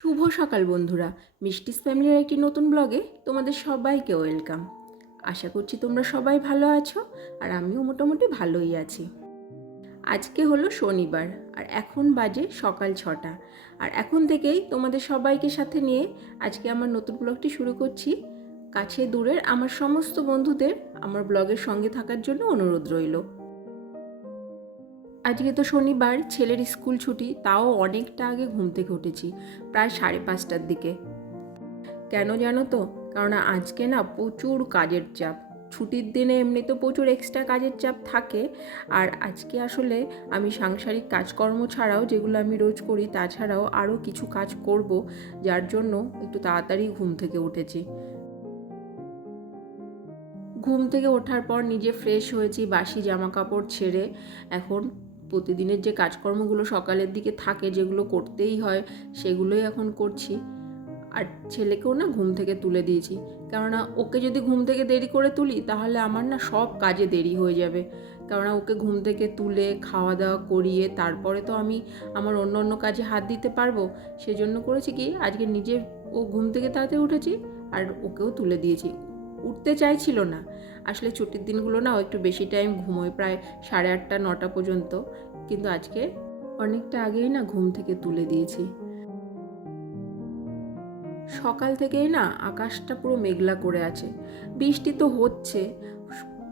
শুভ সকাল বন্ধুরা, মিষ্টিস ফ্যামিলির একটি নতুন ব্লগে তোমাদের সবাইকে ওয়েলকাম। আশা করছি তোমরা সবাই ভালো আছো, আর আমিও মোটামুটি ভালোই আছি। আজকে হলো শনিবার, আর এখন বাজে সকাল 6টা। আর এখন থেকেই তোমাদের সবাইকে সাথে নিয়ে আজকে আমার নতুন ব্লগটি শুরু করছি। কাছে দূরের আমার সমস্ত বন্ধুদের আমার ব্লগের সঙ্গে থাকার জন্য অনুরোধ রইল। আজকে তো শনিবার, ছেলের স্কুল ছুটি, তাও অনেকটা আগে ঘুম থেকে উঠেছি, প্রায় 5:30টার দিকে। কেন জানো তো? কারণ আজকে না প্রচুর কাজের চাপ। ছুটির দিনে এমনি তো প্রচুর এক্সট্রা কাজের চাপ থাকে, আর আজকে আসলে আমি সাংসারিক কাজকর্ম ছাড়াও, যেগুলো আমি রোজ করি তাছাড়াও আরও কিছু কাজ করব, যার জন্য একটু তাড়াতাড়ি ঘুম থেকে উঠেছি। ঘুম থেকে ওঠার পর নিজে ফ্রেশ হয়েছি, বাসি জামা কাপড় ছেড়ে এখন প্রতিদিনের যে কাজকর্মগুলো সকালের দিকে থাকে, যেগুলো করতেই হয়, সেগুলোই এখন করছি। আর ছেলেকেও না ঘুম থেকে তুলে দিয়েছি, কেননা ওকে যদি ঘুম থেকে দেরি করে তুলি তাহলে আমার না সব কাজে দেরি হয়ে যাবে। কেননা ওকে ঘুম থেকে তুলে খাওয়া দাওয়া করিয়ে তারপরে তো আমি আমার অন্য অন্য কাজে হাত দিতে পারবো। সেজন্য করেছি কি, আজকে নিজে ও ঘুম থেকে তাড়াতাড়ি উঠেছি আর ওকেও তুলে দিয়েছি। উঠতে চাইছিল না, আসলে ছুটির দিনগুলো না ও একটু বেশি টাইম ঘুমোয়, প্রায় 8:30 9টা পর্যন্ত, কিন্তু আজকে অনেকটা আগেই না ঘুম থেকে তুলে দিয়েছি। সকাল থেকেই না আকাশটা পুরো মেঘলা করে আছে। বৃষ্টি তো হচ্ছে,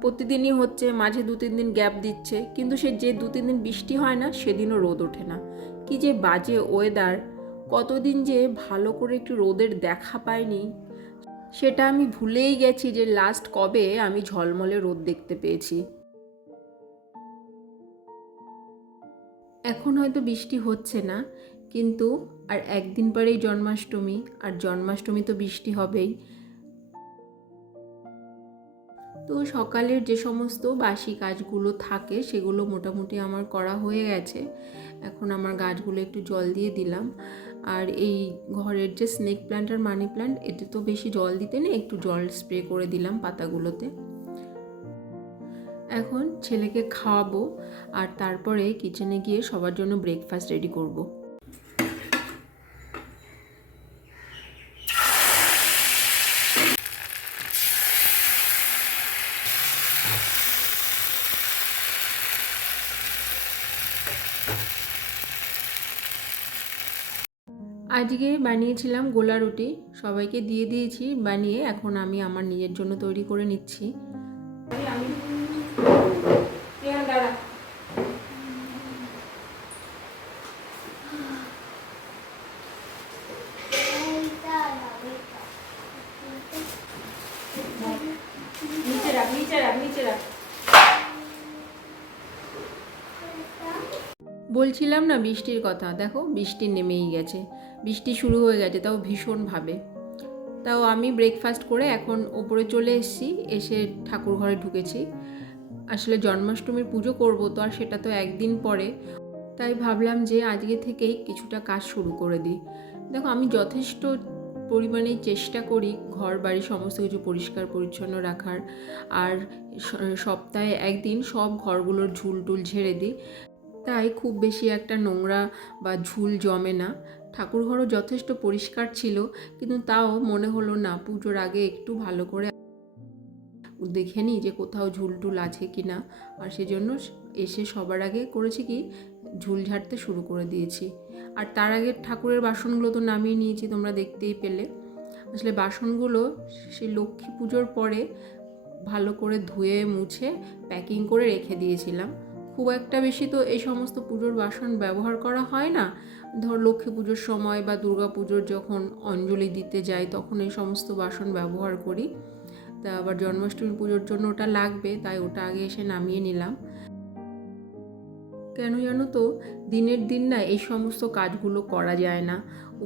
প্রতিদিনই হচ্ছে, মাঝে 2-3 দিন গ্যাপ দিচ্ছে, কিন্তু সে যে 2-3 দিন বৃষ্টি হয় না সেদিনও রোদ ওঠে না। কি যে বাজে ওয়েদার! কতদিন যে ভালো করে একটু রোদের দেখা পাইনি, সেটা আমি ভুলেই গেছি যে লাস্ট কবে আমি ঝলমলে রোদ দেখতে পেয়েছি। এখন হয়তো বৃষ্টি হচ্ছে না, কিন্তু আর একদিন পরেই জন্মাষ্টমী, আর জন্মাষ্টমী তো বৃষ্টি হবেই। তো সকালের যে সমস্ত বাসি কাজগুলো থাকে সেগুলো মোটামুটি আমার করা হয়ে গেছে। এখন আমার গাছগুলো একটু জল দিয়ে দিলাম, আর এই ঘরের যে স্নেক প্ল্যান্ট আর মানি প্ল্যান্ট, এতে তো বেশি জল দিতে নেই, একটু জল স্প্রে করে দিলাম পাতাগুলোতে। এখন ছেলেকে খাওয়াবো, আর তারপরে কিচেনে গিয়ে সবার জন্য ব্রেকফাস্ট রেডি করব। আজকে বানিয়েছিলাম গোলা রুটি, সবাইকে দিয়ে দিয়েছি বানিয়ে। এখন আমি আমার নিজের জন্য তৈরি করে নিচ্ছি। বলছিলাম না বৃষ্টির কথা, দেখো বৃষ্টি নেমেই গেছে, বৃষ্টি শুরু হয়ে গেছে, তাও ভীষণভাবে। তাও আমি ব্রেকফাস্ট করে এখন ওপরে চলে এসেছি, এসে ঠাকুর ঘরে ঢুকেছি। আসলে জন্মাষ্টমীর পুজো করব তো, আর সেটা তো একদিন পরে, তাই ভাবলাম যে আজকে থেকেই কিছুটা কাজ শুরু করে দিই। দেখো, আমি যথেষ্ট পরিমাণে চেষ্টা করি ঘর বাড়ি সমস্ত কিছু পরিষ্কার পরিচ্ছন্ন রাখার, আর সপ্তাহে একদিন সব ঘরগুলোর ঝুল টুল ঝেড়ে দিই, তাই খুব বেশি একটা নোংরা বা ঝুল জমে না। ঠাকুরঘরও যথেষ্ট পরিষ্কার ছিল, কিন্তু তাও মনে হলো না পুজোর আগে একটু ভালো করে দেখে নিই যে কোথাও ঝুল টুল আছে কি না। আর সেজন্য এসে সবার আগে করেছি কি, ঝুল ঝাড়তে শুরু করে দিয়েছি। আর তার আগে ঠাকুরের বাসনগুলো তো নামিয়ে নিয়েছি, তোমরা দেখতেই পেলে। আসলে বাসনগুলো সেই লক্ষ্মী পুজোর পরে ভালো করে ধুয়ে মুছে প্যাকিং করে রেখে দিয়েছিলাম। খুব একটা বেশি তো এই সমস্ত পুজোর বাসন ব্যবহার করা হয় না। ধর লক্ষ্মী পুজোর সময় বা দুর্গা পুজোর যখন অঞ্জলি দিতে যাই তখন এই সমস্ত বাসন ব্যবহার করি। তা আবার জন্মাষ্টমী পুজোর জন্য ওটা লাগবে, তাই ওটা আগে এসে নামিয়ে নিলাম। কেন জানো তো, দিনের দিন না এই সমস্ত কাজগুলো করা যায় না।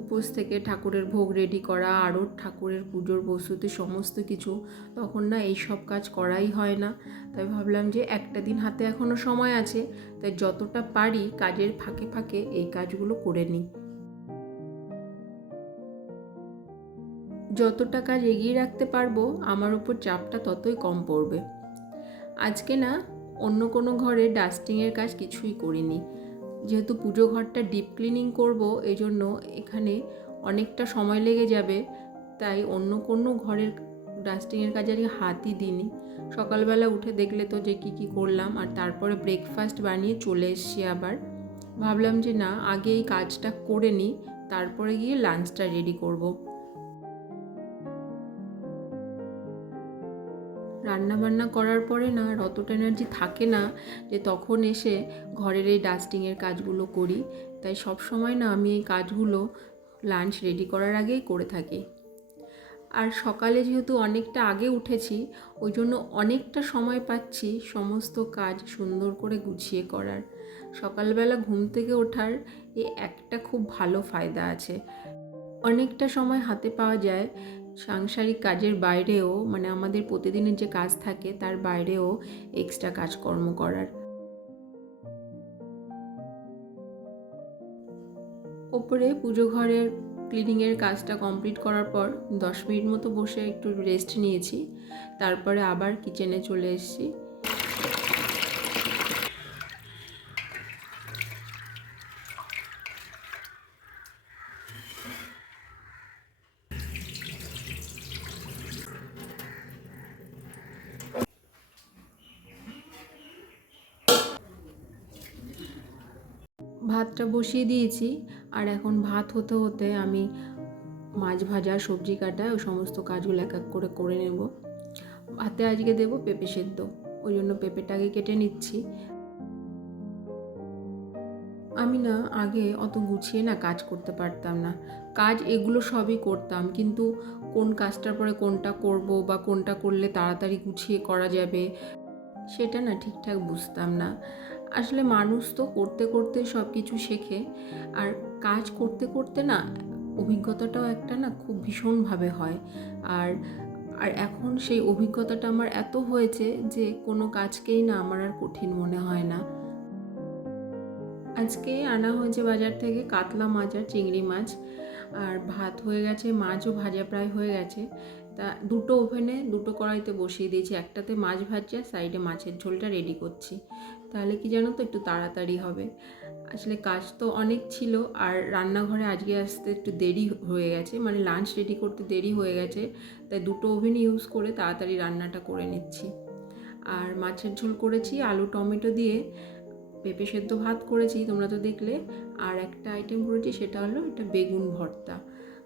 উপোস থেকে ঠাকুরের ভোগ রেডি করা, আরও ঠাকুরের পুজোর প্রস্তুতি সমস্ত কিছু, তখন না এই সব কাজ করাই হয় না। তাই ভাবলাম যে একটা দিন হাতে এখনও সময় আছে, তাই যতটা পারি কাজের ফাঁকে ফাঁকে এই কাজগুলো করে নিই। যতটা কাজ এগিয়ে রাখতে পারবো আমার উপর চাপটা ততই কম পড়বে। আজকে না অন্য কোনো ঘরে ডাস্টিংয়ের কাজ কিছুই করিনি। যেহেতু পুজো ঘরটা ডিপ ক্লিনিং করব, এই জন্য এখানে অনেকটা সময় লেগে যাবে, তাই অন্য কোনো ঘরের ডাস্টিংয়ের কাজে আর হাতই দিইনি। সকালবেলা উঠে দেখলে তো যে কী করলাম, আর তারপরে ব্রেকফাস্ট বানিয়ে চলে এসেছি। আবার ভাবলাম যে না, আগে এই কাজটা করে নিই, তারপরে গিয়ে লাঞ্চটা রেডি করব। রান্না বান্না করার পরে না আর অতটা এনার্জি থাকে না যে তখন এসে ঘরের এই ডাস্টিংয়ের কাজগুলো করি। তাই সব সময় না আমি এই কাজগুলো লাঞ্চ রেডি করার আগেই করে থাকি। আর সকালে যেহেতু অনেকটা আগে উঠেছি, ওই জন্য অনেকটা সময় পাচ্ছি সমস্ত কাজ সুন্দর করে গুছিয়ে করার। সকালবেলা ঘুম থেকে ওঠার একটা খুব ভালো ফায়দা আছে, অনেকটা সময় হাতে পাওয়া যায় সাংসারিক কাজের বাইরেও, মানে আমাদের প্রতিদিনের যে কাজ থাকে তার বাইরেও এক্সট্রা কাজকর্ম করার। ওপরে পুজো ঘরের ক্লিনিংয়ের কাজটা কমপ্লিট করার পর 10 মিনিট মতো বসে একটু রেস্ট নিয়েছি, তারপরে আবার কিচেনে চলে এসেছি। ভাতটা বসিয়ে দিয়েছি, আর এখন ভাত হতে হতে আমি মাছ ভাজা, সবজি কাটা, ওই সমস্ত কাজগুলো এক এক করে করে নেব। ভাতে আজকে দেবো পেঁপে সেদ্ধ, ওই জন্য পেঁপেটাকে কেটে নিচ্ছি। আমি না আগে অত গুছিয়ে না কাজ করতে পারতাম না। কাজ এগুলো সবই করতাম, কিন্তু কোন কাজটার পরে কোনটা করব বা কোনটা করলে তাড়াতাড়ি গুছিয়ে করা যাবে সেটা না ঠিকঠাক বুঝতাম না। আসলে মানুষ তো করতে করতে সব কিছু শেখে, আর কাজ করতে করতে না অভিজ্ঞতাটাও একটা না খুব ভীষণভাবে হয়। আর আর এখন সেই অভিজ্ঞতাটা আমার এত হয়েছে যে কোনো কাজকেই না আমার আর কঠিন মনে হয় না। আজকে আনা হয়েছে বাজার থেকে কাতলা মাছ আর চিংড়ি মাছ, আর ভাত হয়ে গেছে, মাছও ভাজা প্রায় হয়ে গেছে। তা দুটো ওভেনে দুটো কড়াইতে বসিয়ে দিয়েছি, একটাতে মাছ ভাজা, সাইডে মাছের ঝোলটা রেডি করছি। তাহলে কি জানো তো, একটু তাড়াতাড়ি হবে। আসলে কাজ তো অনেক ছিল, আর রান্নাঘরে আজকে আসতে একটু দেরি হয়ে গেছে, মানে লাঞ্চ রেডি করতে দেরি হয়ে গেছে, তাই দুটো ওভেন ইউজ করে তাড়াতাড়ি রান্নাটা করে নিচ্ছি। আর মাছের ঝোল করেছি আলু টমেটো দিয়ে, পেঁপে সেদ্ধ ভাত করেছি তোমরা তো দেখলে, আর একটা আইটেম করেছি সেটা হলো এটা বেগুন ভর্তা।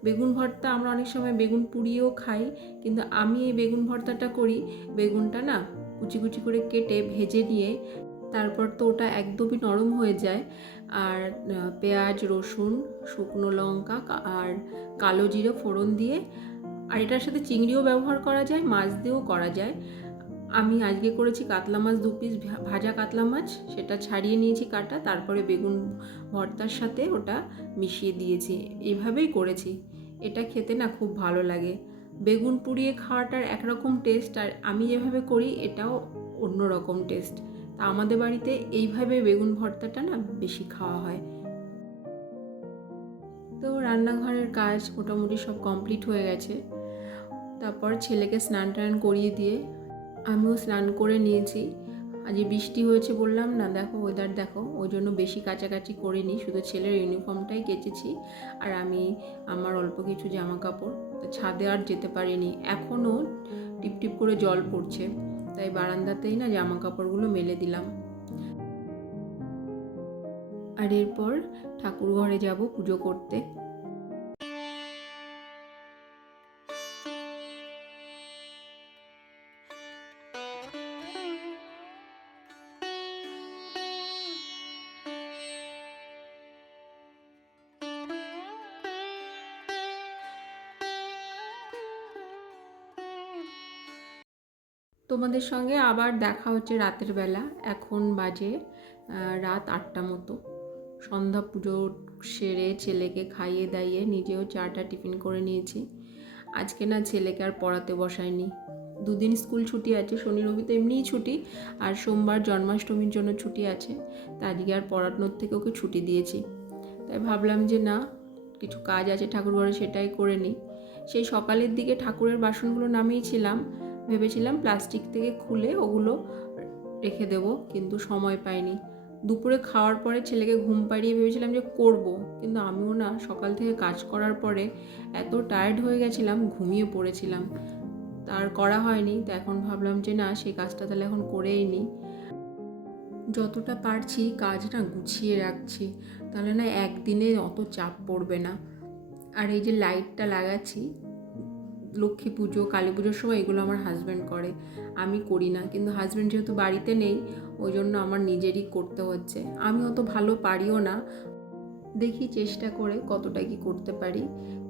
বেগুন ভর্তা আমরা অনেক সময় বেগুন পুড়িয়েও খাই, কিন্তু আমি এই বেগুন ভর্তাটা করি বেগুনটা না কুচি কুচি করে কেটে ভেজে নিয়ে, তারপর তো ওটা একদমই নরম হয়ে যায়, আর পেঁয়াজ, রসুন, শুকনো লঙ্কা আর কালো জিরে ফোড়ন দিয়ে, আর এটার সাথে চিংড়িও ব্যবহার করা যায়, মাছ দিয়েও করা যায়। আমি আজকে করেছি কাতলা মাছ 2 পিস, ভাজা কাতলা মাছ, সেটা ছাড়িয়ে নিয়েছি কাটা, তারপরে বেগুন ভর্তার সাথে ওটা মিশিয়ে দিয়েছি, এইভাবেই করেছি। এটা খেতে না খুব ভালো লাগে। বেগুন পুড়িয়ে খাওয়াটার একরকম টেস্ট, আর আমি যেভাবে করি এটাও অন্য রকম টেস্ট। তা আমাদের বাড়িতে এইভাবে বেগুন ভর্তাটা না বেশি খাওয়া হয়। তো রান্নাঘরের কাজ মোটামুটি সব কমপ্লিট হয়ে গেছে। তারপর ছেলেকে স্নান টান করিয়ে দিয়ে আমিও স্নান করে নিয়েছি। আজ বৃষ্টি হয়েছে বললাম না, দেখো ওয়েদার দেখো, ওই জন্য বেশি কাচাকাচি করিনি, শুধু ছেলের ইউনিফর্মটাই কেচেছি, আর আমি আমার অল্প কিছু জামা কাপড়। তো ছাদে আর যেতে পারিনি, এখনও টিপটিপ করে জল পড়ছে, তাই বারান্দাতেই না জামা কাপড়গুলো মেলে দিলাম। আর এরপর ঠাকুর ঘরে যাব পুজো করতে। তোমাদের সঙ্গে আবার দেখা হচ্ছে রাতের বেলা। এখন বাজে রাত 8টা মতো। সন্ধ্যা পুজো সেরে ছেলেকে খাইয়ে দাইয়ে নিজেও চাটা টিফিন করে নিয়েছি। আজকে না ছেলেকে আর পড়াতে বসাইনি, 2 দিন স্কুল ছুটি আছে, শনি রবি তো এমনিই ছুটি, আর সোমবার জন্মাষ্টমীর জন্য ছুটি আছে, তা আজকে আর পড়ানোর থেকে ওকে ছুটি দিয়েছি। তাই ভাবলাম যে না, কিছু কাজ আছে ঠাকুরঘরে, সেটাই করে নিই। সেই সকালের দিকে ঠাকুরের বাসনগুলো নামিয়েছিলাম, ভেবেছিলাম প্লাস্টিক থেকে খুলে ওগুলো রেখে দেব, কিন্তু সময় পাইনি। দুপুরে খাওয়ার পরে ছেলেকে ঘুম পাড়িয়ে ভেবেছিলাম যে করব, কিন্তু আমিও না সকাল থেকে কাজ করার পরে এত টায়ার্ড হয়ে গেছিলাম, ঘুমিয়ে পড়েছিলাম, তার করা হয়নি। তো এখন ভাবলাম যে না, সেই কাজটা তাহলে এখন করেই নিই। যতটা পারছি কাজ না গুছিয়ে রাখছি, তাহলে না একদিনে অত চাপ পড়বে না। আর এই যে লাইটটা লাগাচ্ছি, লক্ষ্মী পুজো, কালী পুজোর সময় এগুলো আমার হাজব্যান্ড করে, আমি করি না। কিন্তু হাজব্যান্ড যেহেতু বাড়িতে নেই, ওই জন্য আমার নিজেরই করতে হচ্ছে। আমি অত ভালো পারিও না, দেখি চেষ্টা করে কতটা কি করতে পারি।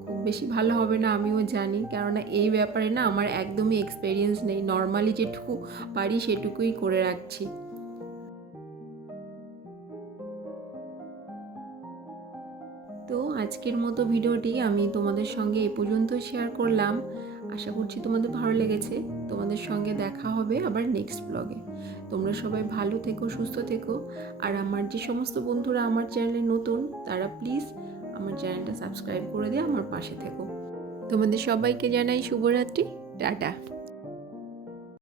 খুব বেশি ভালো হবে না আমিও জানি, কেননা এই ব্যাপারে না আমার একদমই এক্সপেরিয়েন্স নেই। নর্মালি যেটুকু পারি সেটুকুই করে রাখছি। তো আজকের মতো ভিডিওটি আমি তোমাদের সঙ্গে এ পর্যন্ত শেয়ার করলাম। আশা করছি তোমাদের ভালো লেগেছে। তোমাদের সঙ্গে দেখা হবে আবার নেক্সট ব্লগে। তোমরা সবাই ভালো থেকো, সুস্থ থেকো। আর আমার যে সমস্ত বন্ধুরা আমার চ্যানেলে নতুন, তারা প্লিজ আমার চ্যানেলটা সাবস্ক্রাইব করে দিয়ে আমার পাশে থেকো। তোমাদের সবাইকে জানাই শুভরাত্রি, টাটা।